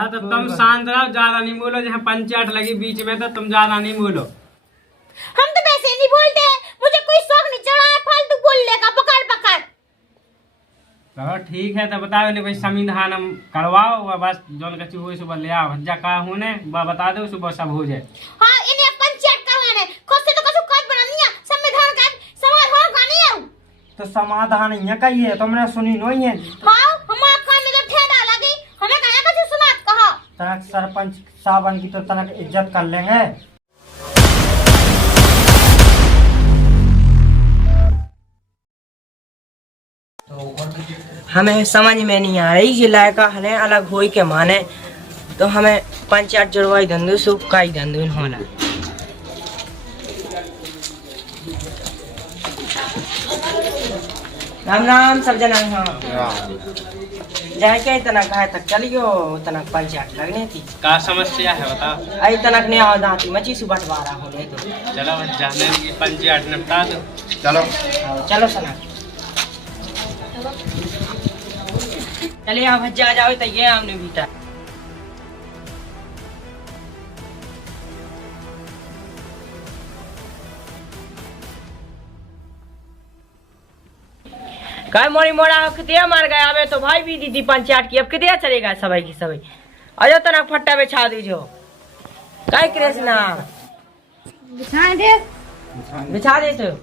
अच्छा तो तुम शांत रहो, ज्यादा नहीं बोलो। जहाँ पंचायत लगी बीच में तो तुम ज्यादा नहीं बोलो। हम तो वैसे नहीं बोलते हैं, मुझे कोई शौक नहीं चढ़ा है फालतू बोलने का। पकड़ पकड़। तो ठीक है, तो बताओ नहीं भाई, संविधान हम करवाओ वह बस जोन कच्ची हुई सुबह ले आओ। भज्जा का होने वह बता दो, सुबह सब हो जाए। हाँ इन्हें पंचायत करवाने खुद से तो कुछ काज बनानी है। संविधान का समाधान का नहीं है। तो समाधान ये कहिए तुमने सुनी नहीं है। हाँ हमारा कान में तो ठेडा लगी, हमें कहा कुछ सुना कहा। तनक सरपंच साहब की तो तनक इज्जत कर लेंगे। हमें समझ में नहीं आ रही ये लायका हने अलग होई के माने, तो हमें पंचायत जुड़वाई धंधु सुख का ही धंधु होना। राम राम सब जना। हाँ जाए के तनक है तक चलियो, तनक पंचायत लगने थी। का समस्या है बताओ। आई तनक ने आओ दाती मची सु बंटवारा होने तो चलो जाने की पंचायत निपटा दो। चलो चलो सनक चलिए आप भज्जा जाओ तो ये हमने बीता। काय मोरी मोड़ा कितने मार गया हमें तो भाई भी दीदी पंचायत की अब कितने चलेगा सभी की सभी। अजो तना फट्टा बिछा दीजो। काय कृष्णा बिछा दे तो।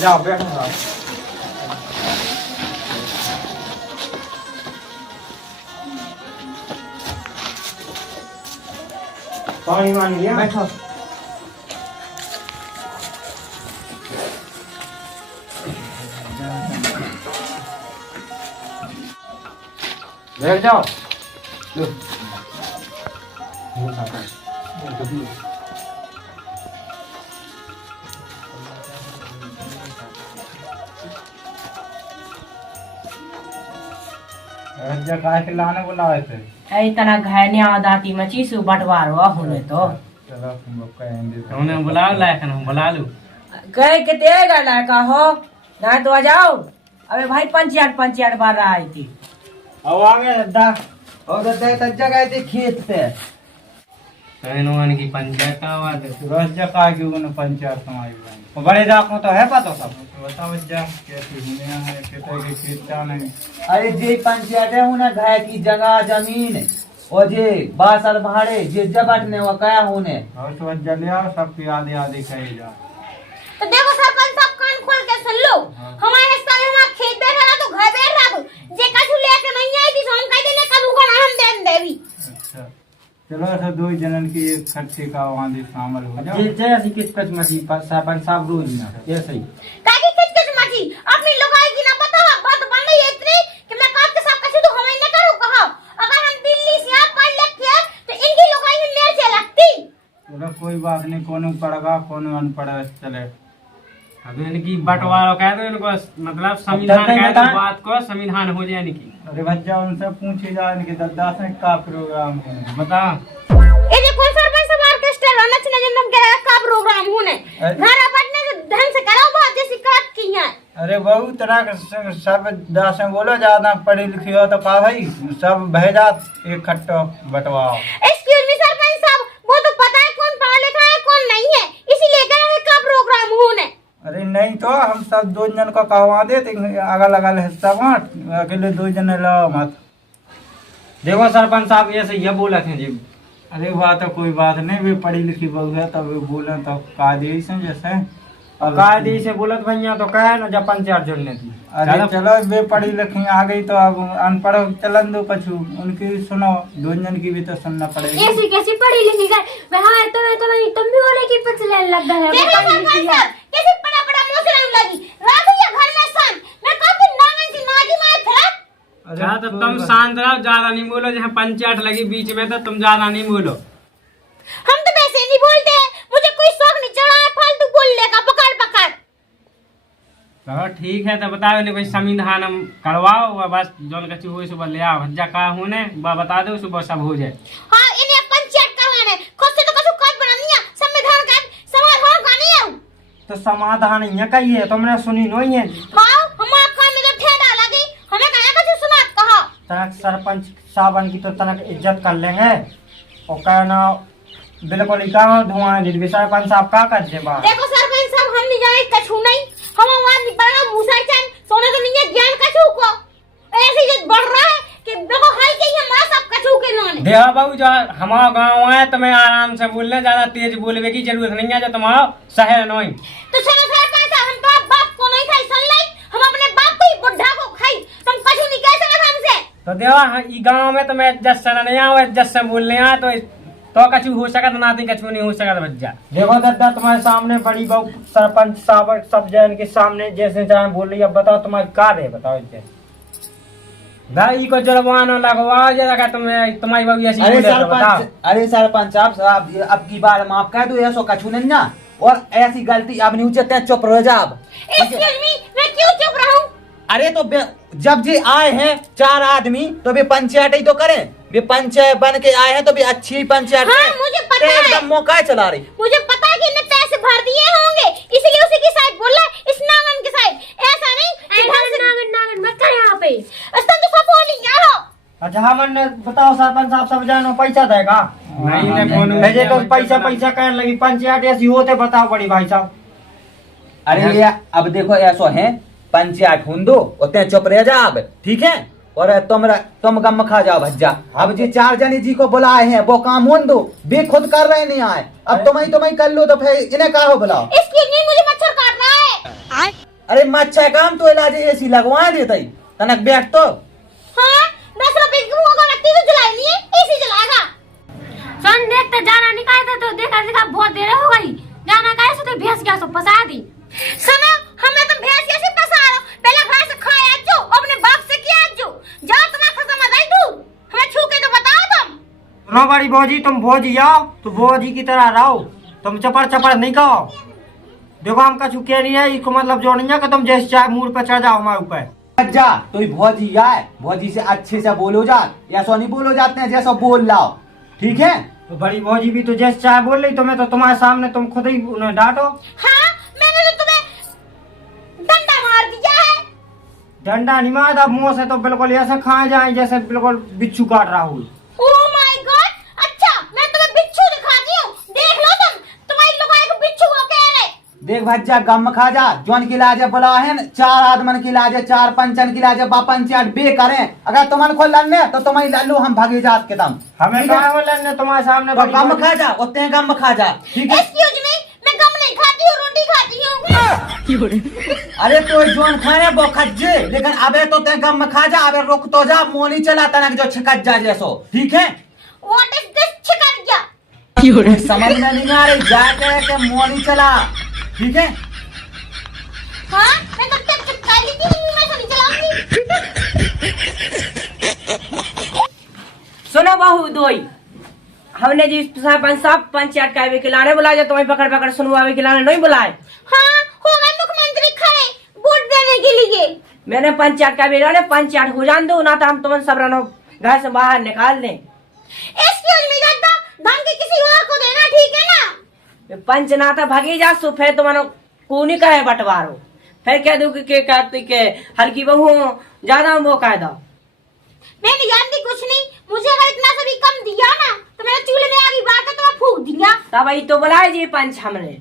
जाओ बैठो। पानी मान लिया, बैठो। बैठ जाओ। काय के लाने बुलाए थे। ऐ तना घायने आदाती मची सु बंटवारो होने तो। चलो तुम लोग कहेंगे तो। उन्हें बुलाओ, लायक हम बुला लूं। गए कितने गला का हो ना तो आ जाओ। अबे भाई पंचायत बार रहा आई थी। अब आगे दद्दा और दद्दा तक जगह थी खेत पे। कहनों की पंचायत का आवाज है। रोज जगह की उन्होंने पंचायत समाई बनाई। बड़े जात को तो है पता सब। तो बताओ जा कैसी दुनिया है, कितने के खेत क्या नहीं। अरे जे पंचायत है उन्हें घर की जगह जमीन और जे बासल भाड़े जे जगत ने वो क्या होने। और तो जलिया सबकी आधे आधे कहे जा। तो देखो सरपंच साहब कान खोल के सुन लो। हमारे हिस्सा में वहाँ खेत बैठ रहा तो घर बैठ रहा तो जे कछु लेके नहीं आई थी तो हम कह देने कदू का हम दे देवी। अच्छा चलो ऐसा दो जनन की एक खर्चे का वहाँ भी शामिल हो जाओ। जैसी किच कच मची सरपंच साहब रोज ना ये सही। काकी किच मची अपनी लुगाई की ना पता बात बन रही है इतनी कि मैं काट के सब कछु तो हमें न करूँ कहा। अगर हम दिल्ली से यहाँ पढ़ लिख के तो इनकी लुगाई में मेल से लगती। चलो कोई बात नहीं, कोनो पढ़गा कोनो अनपढ़ चले। अब इनकी बंटवारा कह दो, इनको मतलब संविधान कह दो, बात को संविधान हो जाए इनकी। अरे बच्चा उनसे पूछे जा इनके दद्दा से का प्रोग्राम है बता। ये देखो सरपंच साहब ऑर्केस्ट्रा नचने जन्म के का प्रोग्राम होने घर अपने ढंग से करो बात जैसी काट की है। अरे बहु तरह सब दास बोलो ज्यादा पढ़े लिखे हो तो का भाई सब भेजा एक खट्टो बटवाओ। एक्सक्यूज मी सरपंच साहब, वो तो पता है कौन पढ़ा लिखा है कौन नहीं है, इसीलिए कह रहे का प्रोग्राम होने। अरे नहीं तो हम सब दो जन को कहवा देते अगल अगल हिस्सा बांट, अकेले दो जन लो मत। देखो सरपंच साहब ये सही है बोला थे जी। अरे बात तो कोई बात नहीं, वे पढ़ी लिखी बहू है तब वे बोले तो कायदे से जैसे कायदे से बोलत भैया तो कहे ना जब पंचायत जुड़ने थी। अरे चलो वे पढ़ी लिखी आ गई तो अब अनपढ़ चलन दो कछु उनकी सुनो, दो जन की भी तो सुनना पड़ेगी। ऐसी कैसी पढ़ी लिखी गई वहाँ तो नहीं तुम भी होने की पिछले लग गए। देखो सरपंच साहब कैसे बड़ा बड़ा मोसरम लगी रात या घर में शांत मैं काफी नागन सी नागी मार फिरा। अच्छा तो तुम शांत रहो, ज्यादा नहीं बोलो। जहाँ पंचायत लगी बीच में तो तुम ज्यादा नहीं बोलो। हम तो वैसे नहीं बोलते हैं, मुझे कोई शौक नहीं चढ़ा है फालतू बोलने का। पकड़ पकड़। चलो ठीक है तो बताओ ले भाई संविधान हम करवाओ और बस जौन कछु हो सुबह ले आओ भज्जा का होने बता दो सुबह सब हो जाए। हां इन्हें पंचायत करवाने खुद से तो कछु काज बनानी है संविधान का समाधान का नहीं है। तो समाधान यहाँ का ही है, तुमने सुनी नहीं है? हां हमारा कान में तो ठेडा लगी, हमें कहां कछु सुना कहा। तनक सरपंच साहब की तो तनक इज्जत कर लेंगे और कहना बिल्कुल ही कहा धुआं दिल सरपंच साहब का कर दे बात। देखो सरपंच साहब हम नहीं जाने कछु नहीं, हम आवाज बड़ा मूसा चंद सोने तो नहीं है ज्ञान कछु को ऐसे ही बढ़ रहा है कि देखो हाल के ये मां सब कछु के नाने देवा बाबू जो हमारा गांव है तुम्हें आराम से बोलने ज्यादा तेज बोलने की जरूरत नहीं है जो तुम्हारा शहर नहीं। तो चलो सरपंच साहब हम तो बाप को नहीं खाई सुन लाई, हम अपने बाप को ही बुढ़ा को खाई, तुम कछु नहीं कह सकते हमसे। तो देवा ई गांव में तुम्हें इज्जत से नहीं आओ इज्जत से बोलने आ तो कछु हो सकत ना कछु नहीं हो सकत बच्चा। देखो दादा तुम्हारे सामने बड़ी बहू सरपंच साहब सब जन के सामने जैसे चाहे बोल रही है, बताओ तुम्हारी कार है बताओ इसे भाई को जुर्माना लगवाओ जरा तुम्हें तुम्हारी बहू ऐसी अरे बोले तो बताओ। सरपंच, अरे सरपंच साहब अब की बार माफ कर दो, ऐसा कछु नहीं ना, और ऐसी गलती अब नहीं उचित है, चुप रह जा अब। एक्सक्यूज मी, मैं क्यों चुप रहूं? अरे तो जब जी आए हैं 4 आदमी तो वे पंचायत ही तो करें, वे पंचायत बन के आए हैं तो भी अच्छी पंचायत हाँ, है। मुझे पता है। एकदम मौका चला रही। मुझे पता है कि इन्हें पैसे भर दिए होंगे इसलिए उसी की साइड बोल रहा है, इस नागन की साइड। ऐसा नहीं नागन मत कर यहाँ पे तुम तो सब बोल यार। अच्छा हमने बताओ सरपंच साहब सब जानो पैसा देगा नहीं ने फोन भेजे तो पैसा पैसा कहने लगी पंचायत ऐसी होते बताओ बड़ी भाई साहब। अरे ये अब देखो ऐसा है पंचायत हूं दो उतने चुप रह जा अब, ठीक है, और तुम गम खा जाओ भज्जा। अब जी 4 जनी जी को बुलाए हैं वो काम हों दो, वे खुद कर रहे नहीं आए, अब तुम्हें कर लो तो फिर इन्हें कहा हो बुलाओ। इसकी नहीं मुझे मच्छर काट रहा है। अरे मच्छर काम तो इलाज एसी लगवा देता ही तनक बैठ तो। हाँ 10 रुपए की मोमबत्ती तो जलाई नहीं है, एसी जलाएगा। सुन देखते जाना निकाल था तो देखा बहुत देर हो गई, जाना कैसे तो भैंस क्या सो फंसा दी। सुनो हमें तो भैंस कैसे फंसा रहा, पहले घास खाया जो अपने बाप से किया जो जाओ तुम्हें खत्म आ जाए तू, हमें छू के तो बताओ तुम। सुनो बड़ी भौजी तुम भौजी आओ तो भौजी की तरह रहो, तुम चपड़ चपड़ नहीं कहो। देखो हम कछु कह नहीं है इसको मतलब जो नहीं है कि तुम जैसे चाहे मूड पे चढ़ जाओ हमारे ऊपर। जा तो ही भौजी आए, भौजी से अच्छे से बोलो जा, ऐसा नहीं बोलो जाते हैं जैसा बोल लाओ, ठीक है। तो बड़ी भौजी भी तो जैसे चाहे बोल रही तुम्हें, तो तुम्हारे सामने तुम खुद ही उन्हें डांटो। हाँ मैंने तो तुम्हें डंडा मार दिया है। डंडा नहीं मारा अब मुंह से तो बिल्कुल ऐसे खाए जाए जैसे बिल्कुल बिच्छू काट रहा हूँ। ओह माय गॉड, अच्छा मैं तुम्हें बिच्छू दिखाती हूँ, देख लो तुम्हारी लोग को बिच्छू को कह रहे। देख भज्जा गम खा जा, जोन की लाजे बुला है 4 आदमन की लाजे 4 पंचन की लाजे पंचायत बे करें, अगर तुमन को लड़ने तो तुम्हारी लल्लू हम भागे जात के दम, हमें कहा वो लड़ने तुम्हारे सामने तो बड़ी गम भौजी। खा जा, उतने गम खा जा, ठीक है। एक्सक्यूज मी, मैं गम नहीं खाती हूँ, रोटी खाती हूँ। अरे तो जोन खाने वो खज्जे, लेकिन अबे तो ते गम खा जा, अबे रुक तो जा, मोनी चला तनक जो छिकट जा जैसो, ठीक है। व्हाट इज दिस छिकरिया? समझ में नहीं आ रही, जाके के मोनी चला, ठीक है। हाँ मैं तब तक चिपका ली थी, मैं तो नहीं चलाऊंगी। सुनो बहू दोई, हमने जी सरपंच साहब पंचायत का के लाने बुलाया, तुम्हें पकड़ पकड़ सुनवावे के लाने नहीं बुलाए। हाँ हो गए मुख्यमंत्री खड़े वोट देने के लिए। मैंने पंचायत का भी पंचायत हो जान दो ना, तो हम तुम्हें सब रनो घर से बाहर निकाल दें। एक्सक्यूज मी दादा, धमकी किसी और को देना ठीक है ना? पंच ना था भागी जा सो, फिर तुम्हारा कौन कहे बंटवारो, फिर कह दो कि कहते के हल्की बहू ज्यादा वो कह दो। मैं नहीं जानती कुछ नहीं, मुझे अगर इतना सा भी कम दिया ना तो मेरे चूल्हे में आगे बार तो मैं फूक दिया। तब आई तो बुलाए जी पंच हमने।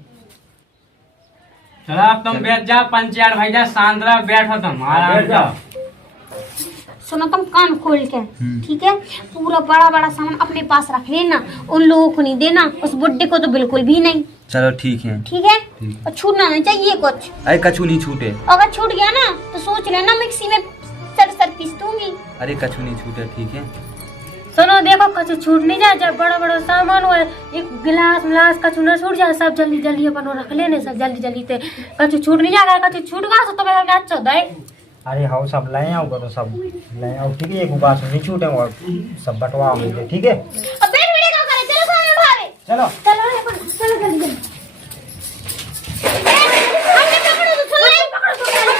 चलो अब तुम बैठ जाओ पंचायत भाई जा शांत रहो, बैठो तुम आराम जाओ। सुनो तुम कान खोल के, ठीक है, पूरा बड़ा बड़ा सामान अपने पास रख लेना, उन लोगों को नहीं देना, उस बुड्ढे को तो बिल्कुल भी नहीं। चलो ठीक है, ठीक है, और छूटना नहीं चाहिए कुछ। अरे कछु नहीं छूटे, अगर छूट गया ना तो सोच लेना मिक्सी में सर पीस दूंगी। अरे कछु नहीं छूटे, ठीक है। सुनो देखो कछु छूट नहीं जाए, जब बड़ा बड़ा सामान हो एक गिलास मिलास कछु न छूट जाए, सब जल्दी जल्दी अपन रख लेने, सब जल्दी जल्दी ते कछु छूट नहीं जाएगा, कछु छूट गया तो मैं अच्छा दे। अरे हाँ सब ले आओ तो सब ले आओ, ठीक है, एक बात नहीं छूटे और सब बंटवा मुझे, ठीक है। अब बैठ बैठ का करे, चलो सामने भागे, चलो चलो जल्दी जल्दी। हमने पकड़ो तो चलो, पकड़ो तो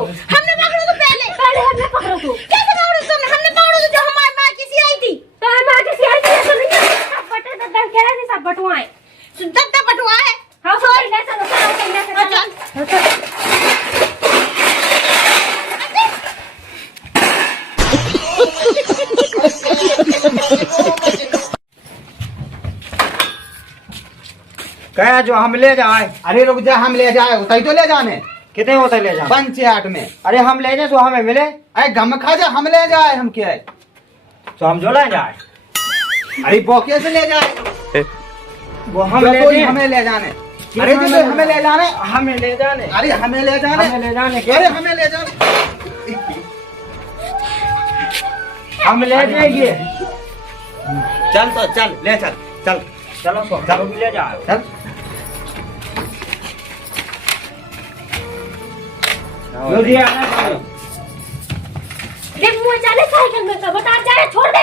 तो हमने पकड़ो तो पहले हमने पकड़ो तो कैसे पकड़ो तुमने हमने पकड़ो तो जो हमारी माँ किसी आई थी तो हमारी माँ किसी आई थी तो नहीं सब बटे दद्दा कह रहे थे सब बटुआए दद्दा बटुआए हाँ सॉरी ले चलो कह जो हम ले जाए। अरे रुक जा, हम ले जाए उतई तो ले जाने कितने होते ले जाए? 5-8 में। अरे हम ले जाए तो हमें मिले। अरे गम खा जा, हम ले जाए हम क्या है? तो हम जो ले जाए। अरे बोके से ले जाए, वो हम जो ले कोई जाए। हमें ले जाने। अरे जो कोई हमें ले जाने, हमें ले जाने। अरे हमें ले जाने, हमें ले जाने अरे हमें ले जाने, हम ले जाएंगे। चल तो चल ले चल चल चलो तो चलो भी ले जाओ। चल। लो जी आना चलो। देख मुझे चले साइकिल में का बता जाए छोड़ दे।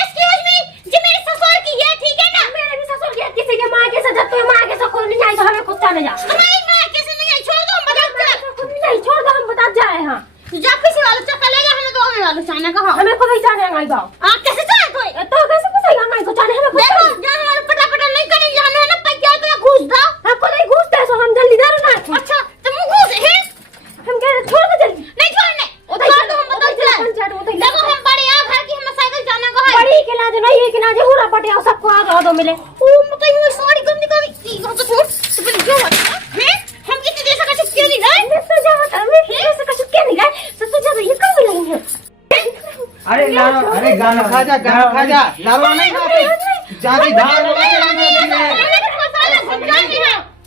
एक्सक्यूज मी जी मेरे ससुर की ये ठीक है ना? मेरे भी ससुर की किसी के मां के साथ तो मां के साथ कोई नहीं आएगा हमें कुत्ता नहीं जा। तुम्हारी मां कैसे नहीं आई? छोड़ दो हम बता जाए। कुछ नहीं छोड़ दो हम बता जाए। हां जा किसी वाला चक्कर लेगा हमें तो हमें वाला चाइना का हमें को भी जाने आई बाओ। हां कैसे जाए तो कैसे पूछेगा नहीं को जाने हमें देखो जा हमारा पटापटा नहीं करेंगे हमें ना पैसा तो घूस दो। हमको नहीं घूसते सो हम जल्दी दे ना। अच्छा तुम घूस है हम कह रहे छोड़ दो जल्दी। नहीं छोड़ने उधर छोड़ दो हम बता चला। देखो हम बड़े आ घर की हमें साइकिल जाना को है। बड़ी के लाज नहीं है कि लाज पूरा पटे और सबको आ दो मिले। ओ मतलब ये सॉरी कम निकाली हो तो छोड़ तो फिर क्यों होता है? हम कितने देर से कुछ क्यों नहीं गए? तो जा बता मैं देर से कुछ क्यों नहीं गए? तो जा ये कब मिलेंगे? अरे लालो, अरे गाना खा जा, गाना खा जा, लालो नहीं खाते जाती धार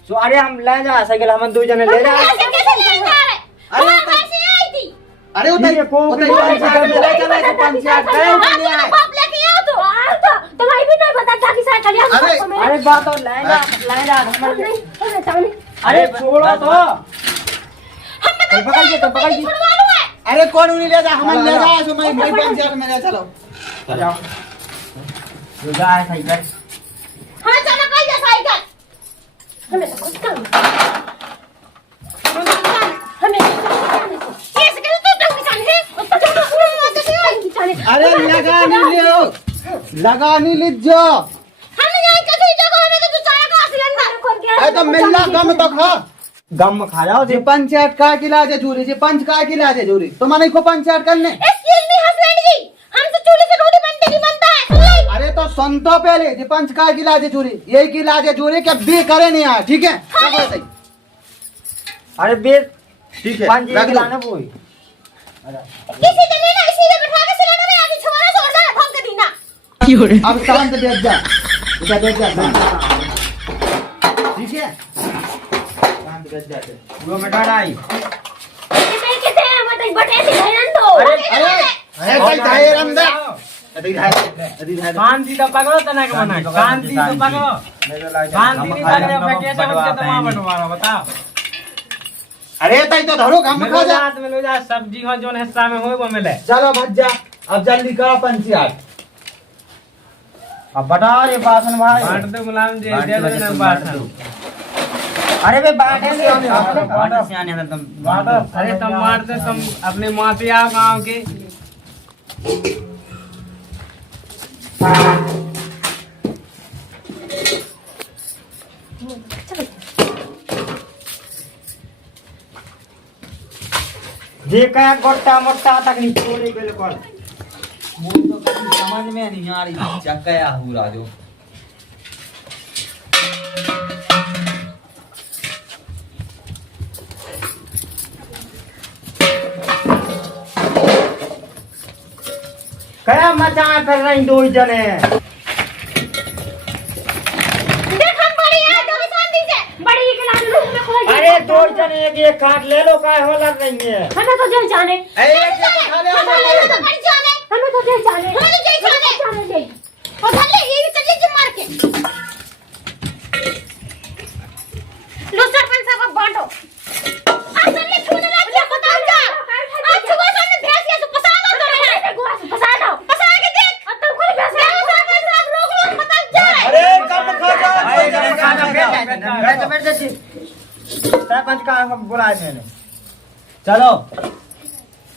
तो अरे हम ले जा साइकिल हम दो जने ले जा। कैसे ले जा रहे? अरे कैसे आई थी? अरे उधर ये को उधर 5-8 में ले चला तो 5-8 गए उधर आए। बाप लेके आओ तो तुम्हारी भी नहीं बता क्या की साइकिल या अरे, अरे बात और ले जा हम नहीं अरे छोड़ो तो पकड़ के तो पकड़ के अरे कौन उन्हें ले जा, हम ले जा सो मैं 5-8 में ले चलो। जाओ जो जाए साइकिल। हाँ चलो कहीं जा साइकिल हमें तो कुछ काम हमें ये से तो तंग निकाले और तो निकाले। अरे लगा नहीं ले, लगा नहीं ले जो हमने यही कैसे जगह हमें तो चाय का सिलेंडर अरे तो मिलना गम तो खा गम खा जाओ जे 5-8 का किला जे जूरी जे 5 का किला जे जूरी तो माने को 5-8 करने। एक्सक्यूज मी हस्बैंड जी हमसे चूल्हे से रोटी बनती नहीं बनता है सुन लो। अरे तो सुन तो पहले जे 5 का किला जे जूरी यही किला जे जूरी के बी करे नहीं आ ठीक है? रखो सही अरे बेर ठीक है पांच रख दो। लाना कोई किसी दिन ना इसीलिए बैठा के सिलेंडर में आगे छोड़ा छोड़ दे भौंक के दीना। अब शांत बैठ जा, उधर बैठ जा ठीक है? शांत बैठ जा। वो बेटा डाई कितने मतलब बटे से धैर्य दो। अरे भाई धायर अंदर अभी धायर शांति तो पकड़ो तना के बना शांति तो पकड़ो शांति नहीं पकड़े पे कैसे बच्चे तो मां बनवा बताओ। अरे तई तो धरो गम खा जा। में लो जा सब्जी हो जोन हिस्सा में होए वो मिले। चलो भज्जा अब जल्दी करो 5-8। अब बता रे बासन भाई बांट दो गुलाम जी दे दो ना बासन। अरे बे बाटे से अरे तुम मारते तुम अपने माते आओ गाँव के। देखा गोटा मोटा तक नहीं छोड़ी बिल्कुल। मुझे तो कुछ समझ में नहीं आ रही चक्का हो राजू। क्या मचा कर रही दो जने? देख हम बड़ी है तो शांति से बड़ी के लाल रूम में खोल। अरे दो जने एक काट ले लो काय हो लग रही है। हमें तो जेल जाने अरे तो बड़ी जाने हमें तो जेल जाने हमें तो जेल जाने और धल्ले ये भी चले जी मार के लो सरपंच साहब बांटो। आज चले छूने लग गया बताओ जा आज सुबह सामने भैंस या तो पसा दो तो है पसा दो पसा के देख अब तुम कोई भैंस सरपंच साहब रोक लो बताओ जा। अरे कम खा जा बैठ जा सरपंच का बुलाए मैंने। चलो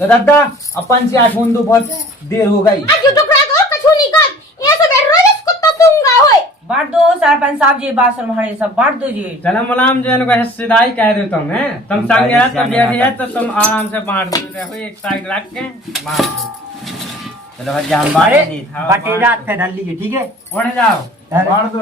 तो दादा अपन से 8 हुंदो बहुत देर हो गई। आज टुकड़ा को कछु नहीं कर ये सब रोज कुत्ता दूंगा होए बांट दो सरपंच साहब जी बासन हमारे सब बांट दो जी। चलो मुलाम जो है ना हिस्सेदारी कह दे तुम तुम संग है तो बैठिए तो तुम आराम से बांट देते हो एक साइड रख के बांट दो। चलो भज्जा हम अरे बांट बटे जात पे डाल लीजिए ठीक है। उठ जाओ बांट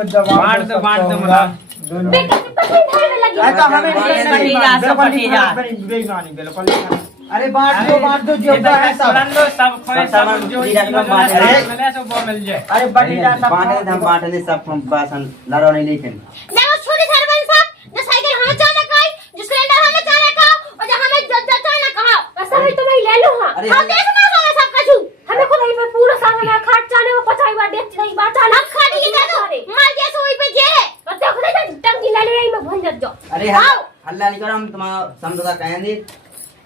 दो मुलाम। बेटा पकड़ धरे में लगी ऐसा हमें भतीजा, सब भतीजा। बेईमानी बिल्कुल नहीं। अरे बांट दो जो है सब। सब खोए सब जो मिले सब वो मिल जाए। अरे बटे जात सब बांटे हम बांटने सब बासन लड़ो नहीं लेकिन देखो छोटे सरपंच साहब जो साइकिल हमें चाहने का है जो सिलेंडर हमें चाहने का और जो हमें जज्जा चाहने कहा ऐसा भी तुम्हें ले लो हां अरे हम देश में सारा सब कछु हमें को नहीं पे पूरा साल में खाट चाले वो 50 बार देख नहीं बात चाले हम खाने की दे दो मार दिया सोई पे जे और देखो ना टंकी ले ले में भंजत जो। अरे हल्ला नहीं करो हम तुम्हारा समझौता कहेंगे।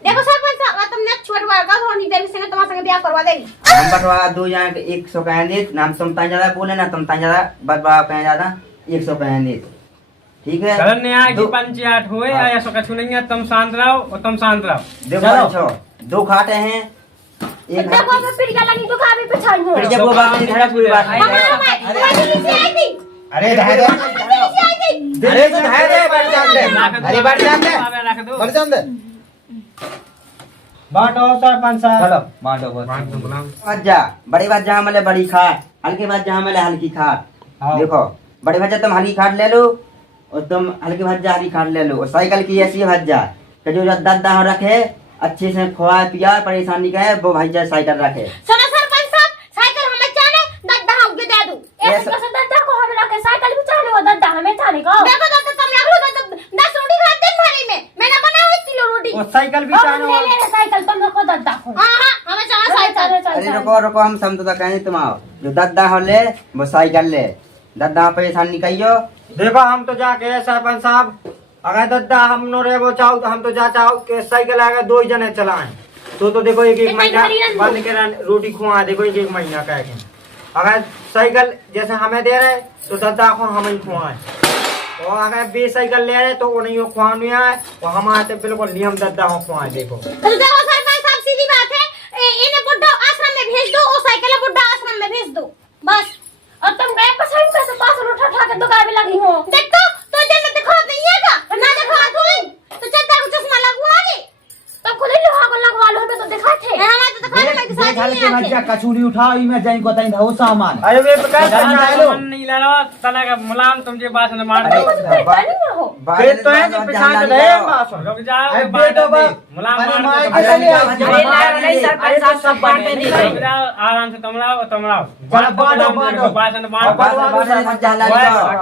देखो सरपंच साहब तुमने छोट वर्ग का थोड़ी देर में संग तुम्हारे संग ब्याह करवा देगी। हम बटवा दो जन के 100 कहेंगे नाम तुम ता ज्यादा बोले ना तुम ता ज्यादा बटवा कहें ज्यादा 100 कहेंगे ठीक है। चलो न्याय की पंचायत होए या सो कछु नहीं है तुम शांत रहो और तुम शांत रहो। देखो अच्छा 2 खाटे हैं एक देखो मैं पिड़िया लगी तो खावे पे छाई हो। फिर जब वो बात नहीं धरा पूरी बात नहीं अरे धाय दे अरे तो धाय दे बढ़ जान दे अरे बढ़ जान दे रख दो। बढ़ जान दे बांटो सरपंच साहब। चलो बांटो बांट दो मुलाम। भज्जा बड़ी भज्जा हमारे बड़ी खाट हल्की भज्जा हमारे हल्की खाट। हाँ। देखो बड़ी भज्जा तुम हल्की खाट ले लो और तुम हल्की भज्जा हल्की खाट ले लो और साइकिल की ऐसी भज्जा कि जो दद्दा रखे अच्छे से खुआ पिया परेशानी का है वो भज्जा साइकिल रखे। सुनो सरपंच साहब साइकिल हमें चाहने दद्दा हमके दे दो ऐसे कैसे दद्दा को हमें रखे साइकिल भी चाले वो दद्दा हमें चाले को। देखो दद्दा तुम रख लो तो 10 रोटी खाते हैं भरी में मैंने बनाओ 1 किलो रोटी। और साइकिल भी हम चाहने ले ले साइकिल तुम रखो दद्दा को। हां हां हमें चाहना साइकिल। अरे रुको रुको हम समझौता कहेंगे तुम आओ जो दद्दा हो ले वो साइकिल ले दद्दा परेशानी कहियो। देखो हम तो जाके सरपंच साहब अगर दद्दा हम नो रे वो चाहो तो हम तो जा चाहो कि साइकिल अगर 2 ही जने चलाएं तो देखो एक महीना बंद के रोटी खुआ देखो एक महीना का है। अगर साइकिल जैसे हमें दे रहे तो दद्दा को हम ही खुआए और अगर बे साइकिल ले रहे तो वो नहीं खुआने आए और हमारे बिल्कुल नियम दद्दा को खुआए। देखो तो देखो सरपंच साहब सीधी बात है इन्हें बुड्ढा आश्रम में भेज दो और साइकिल बुड्ढा आश्रम में भेज दो बस। और तुम गए पसंद पे से पास उठा उठा के दुकान में लगी हो। देखो तो जब दिखा नहीं है ना दिखा तो चद्दर को चश्मा लगवा ले तुम खुद ही लोहा को लगवा लो हमें तो दिखाते। हमारे तो दिखा नहीं देख हल्के भज्जा कचूरी उठाओ ई में जाई को तई धो सामान। अरे वे प्रकार मन नहीं लड़ो तना का मुलाम तुम जे बात न मार दो। फिर तो है जो पिछाड़ रहे हैं रुक जाओ अरे बांट बेटो दे बाप मुलाम अरे मार माय दो। के चले अरे लाओ नहीं सरपंच साहब सब बांटे रुक दे। जाओ आराम से तुम लाओ बांटो। बात न बांट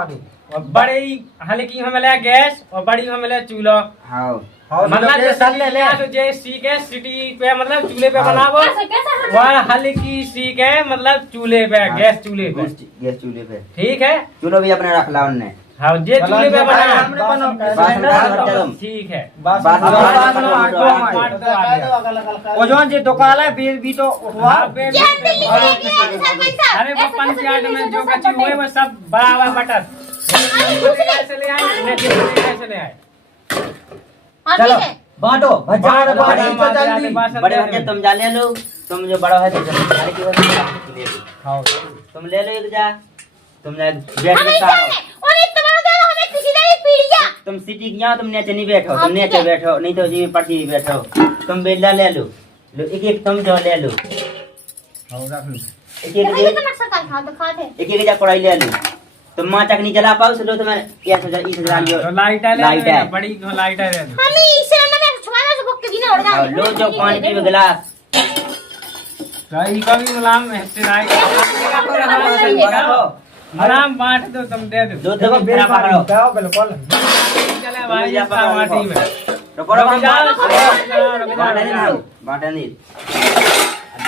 दो। और बड़ी हल्की हमें ले गैस और बड़ी हमें ले चूल्हा हाँ मतलब जे सीख है सिटी पे मतलब चूल्हे पे बनावो और हल्की सीख है मतलब चूल्हे पे गैस चूल्हे पे गैस चूल्हे पे ठीक है। चूल्हा भी अपने रख ला उनने हाँ जे चूल्हे पे बना ठीक है। वो जो जी दुकान है फिर भी तो उठवा अरे वो पंचायत में जो कच्ची हुए वो सब बराबर बटन कैसे ले आए कैसे ले आए। चलो बांटो भज्जा बांटो जल्दी। बड़े बच्चे तुम जा ले लो तुम जो बड़ा है तुम ले लो एक जा तुम बैठ तुम सिटी गया तुम नीचे नहीं बैठो तुम नीचे बैठो नहीं तो जी पट्टी बैठो तुम बेला ले लो एक एक तुम जो ले लो एक एक जा कढ़ाई ले लो तुम माँ तक नहीं जला पाओ चलो तुम्हें लाइट है बड़ी लाइट है लो जो पानी पी गिलास कहीं का भी गुलाम गुलाम बांट दो तुम दे दो दो तो पकड़ो बिल्कुल चले भाई माटी में बांटा नहीं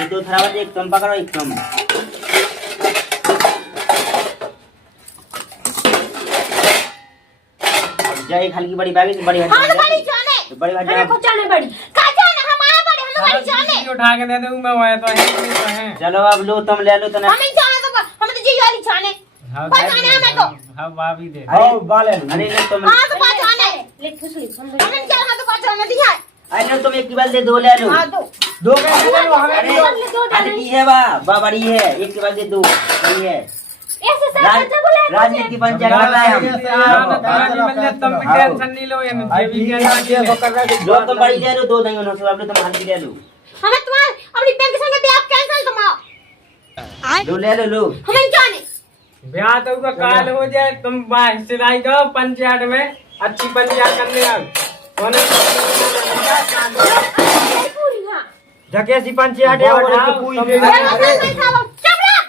दो थरा एक तुम पकड़ो एक तुम एक हल्की बड़ी बैग बड़ी बड़ी उठा के दे दूंगा मैं तो है। चलो अब लो तुम ले लो तो ना हाँ भाभी दे आओ बाले अरे ले तुम अरे तुम एक केवल दे दो ले लो। हाँ दो। दो कैसे ले लो हमें अरे भी दो। अरे की है बा बड़ी है, एक केवल दे दो बड़ी है। ऐसे सरपंच को ले लो। राजनीति पंचायत कर रहे हैं हम। तुम भी टेंशन नहीं लो, ये भी टेंशन दो तुम बड़ी ले लो, दो नहीं उन्होंने सब तुम हल्की ले लो। हमें तुम्हारे अपनी पेंशन के ब्याह कैंसिल तुम आओ। लो ले लो लो। हमें जाने। ब्याह तो का काल हो जाए, तुम हिस्सेदारी करो पंचायत में, अच्छी पंचायत करने आओ। पूरी हाँ। जकेसी पंचायत है और एक पूरी दे अरे सरपंच साहब चुप रहो।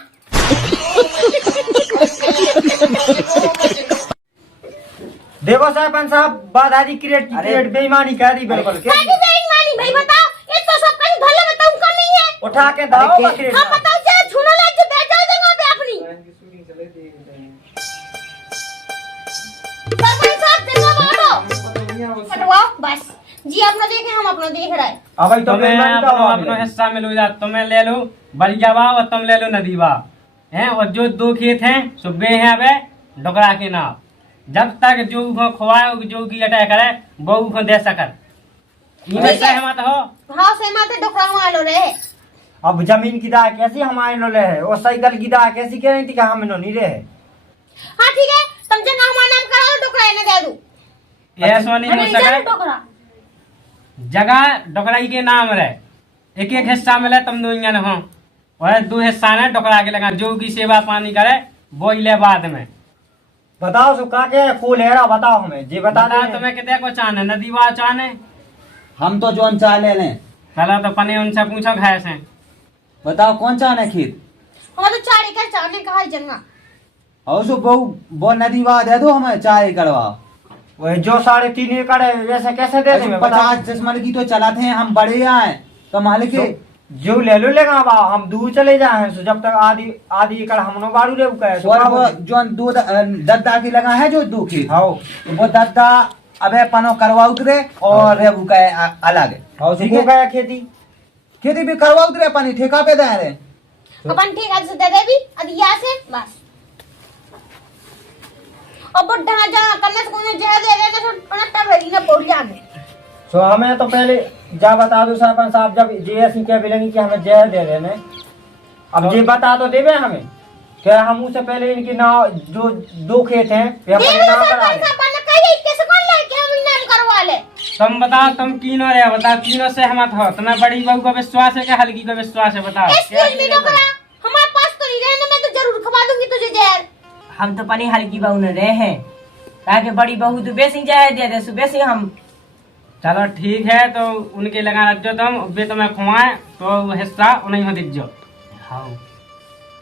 देखो सरपंच साहब बात आदि क्रिएट बेईमानी कर दी बिल्कुल। कैसे बेईमानी भाई बताओ, ये तो सब कहीं धल्ले में तुम का नहीं है। उठा के दाओ क्रिएट। हम बताओ जरा छूने लग जो बैठ जाओ जगह पे अपनी। सरपंच साहब जगह मारो। हटवाओ बस। जी अपना देखे, हम अपना देख रहे हैं। अब भाई तुम्हें अपना हिस्सा में लो जा, तुम्हें ले लो बलिया बा और तुम ले लो नदी बा हैं, और जो दो खेत हैं सुबह हैं अबे डोकरा के नाम। जब तक जो को खवाए जो की अटैक करे बहू को दे सकत। इनमें सहमत हो? हाँ सहमत है, डोकरा वालो रहे। अब जमीन की दाय कैसी हमारे लो ले है और साइकिल की दाय कैसी कह रही थी कि हम नो नहीं रहे। हाँ ठीक है, तुम जगह हमारा नाम कराओ, डोकरा इन्हें दे दूं। ऐसा नहीं हो सके, जगह डोकराई के नाम रहे, एक एक हिस्सा मिले तुम दो इंजन हो, और दो हिस्सा ने डोकरा के लगा, जो की सेवा पानी करे वो ले बाद में। बताओ सो का के फूल है बताओ हमें जी बता बता दे। तुम्हें कितने को चाहने, नदी वा चाहने? हम तो जोन चाह ले लें। चलो तो पने उनसे पूछो घाय से। बताओ कौन चाहने खेत? हम तो 4 एकड़ चाहने कहा है जगह। और सो वो नदी वाह दे दो हमें 4 एकड़ वाह। वही जो 3.5 एकड़ है वैसे कैसे दे देंगे? 50 चश्मन की तो चलाते हैं हम, बड़े आए तो मालिक के जो ले लो लेगा बा हम दूर चले जाए सो जब तक आधी एकड़ हमनो बाड़ू रे कहे और वो जो दूध दद्दा की लगा है जो दो खेत, हां वो दद्दा अबे पनो करवाऊ रे और रेबू का अलग है। हां ठीक सुको है, गया खेती भी करवाऊ रे पानी ठेका पे दे रहे। अपन ठीक है, दे दे भी अधिया से बस। अब बुढ़ा जा करने से कोने जह दे रहे ना, तो पनटा भेजी ना बोलिया में। सो हमें तो पहले जा बता दो सरपंच साहब, जब जेएससी क्या मिलेंगी कि हमें जहर दे देने। अब जी बता तो देवे हमें क्या हम उससे पहले इनकी नाव जो 2 खेत हैं वे अपने नाम पर आ गए। तुम बताओ तुम तीनों रहे, बताओ तीनों से सहमत हो? तुम्हें बड़ी बहू का विश्वास है क्या हल्की का विश्वास है? बताओ। हमारे पास तो नहीं रहने, मैं तो जरूर खवा दूंगी तुझे जहर। हम तो पनी हल्की बहू न रहे हैं, ताकि बड़ी बहू तो बेसी जाए दे दे, बेसी हम। चलो ठीक है, तो उनके लगा रख जो तुम वे तुम्हें खुआए तो हिस्सा उन्हें हो दिख जो। हाँ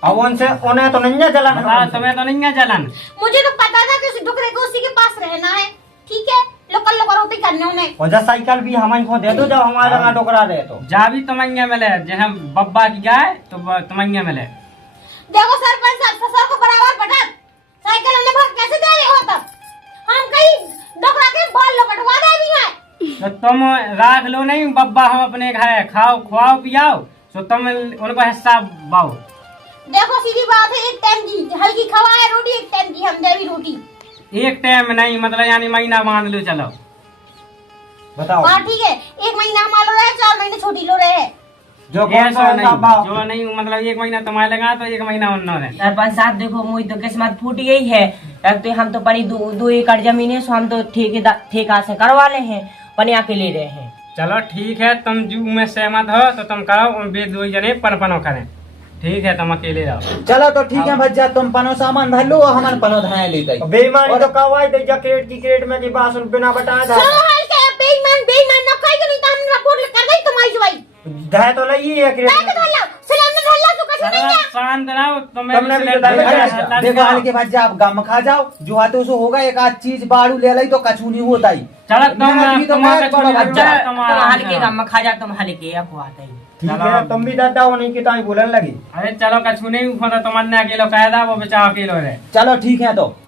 अब उनसे उन्हें तो नहीं है जलन। बताओ तुम्हें तो नहीं है जलन? मुझे तो पता था कि उस डुकरे को उसी के पास रहना है। ठीक है, लोकल रोटी करने उन्हें। और जब साइकिल भी हमारी को दे दो जब हमारे लगा डोकरा दे तो जा भी तुम्हें मिले, जहाँ बब्बा की गाय तो तुम्हें मिले। देखो सरपंच साहब, ससुर को बराबर पटा साइकिल हमने भाग कैसे दे रहे हो? तब हम कहीं डोकरा के बाल लपटवा दे भी है। तो तुम राख लो नहीं बब्बा, हम अपने घर खाओ खुआओ पियाओ, तो तुम उनको हिस्सा बाओ। देखो सीधी बात है, एक टाइम की हल्की खवाए रोटी, एक टाइम की हम देवी रोटी। एक टाइम नहीं, मतलब यानी महीना मान लो। चलो बताओ। हाँ ठीक है, 1 महीना हम लो रहे, 4 महीने छोटी लो रहे। जो ऐसा नहीं, जो नहीं मतलब 1 महीना तुम्हारे लगा तो 1 महीना उन्होंने। सरपंच साहब देखो मुझे तो किस्मत फूट गई है। तो हम तो पनी 2 एकड़ जमीन है, सो हम तो ठेका से करवा ले हैं, पनी आके ले रहे हैं। चलो ठीक है, तुम जू में सहमत हो तो तुम करो, वे 2 जने पनो करें। ठीक है, तुम अकेले रहो। चलो तो ठीक है भज्जा, तुम पनो सामान धर लो, हमारे पनो धाए ले जाए। बेईमानी तो कवाई दे जा क्रेट में की बात सुन बिना बताए सुनो हाल के बेईमान न कहीं नहीं, तो हमने रिपोर्ट कर दी तुम्हारी जवाई। धाए तो नहीं है क्रेट काय में। के धल्ला सलाम में धल्ला तो कुछ नहीं है। शांत रहो, तुमने भी तो धर देखो हाल के भज्जा आप गम खा जाओ, जो हाथों से होगा एक आध चीज बाड़ू ले लाई तो कछु नहीं होता ही। चलो तुम हल्के गम खा जा, तुम हल्के अखवाते ही। ठीक है, तुम भी दादा वो नहीं की ताई बोलने लगी। अरे चलो कछु नहीं, तुम्हारे अकेलो कह दा, वो बेचारा अकेलो रहे। चलो ठीक है तो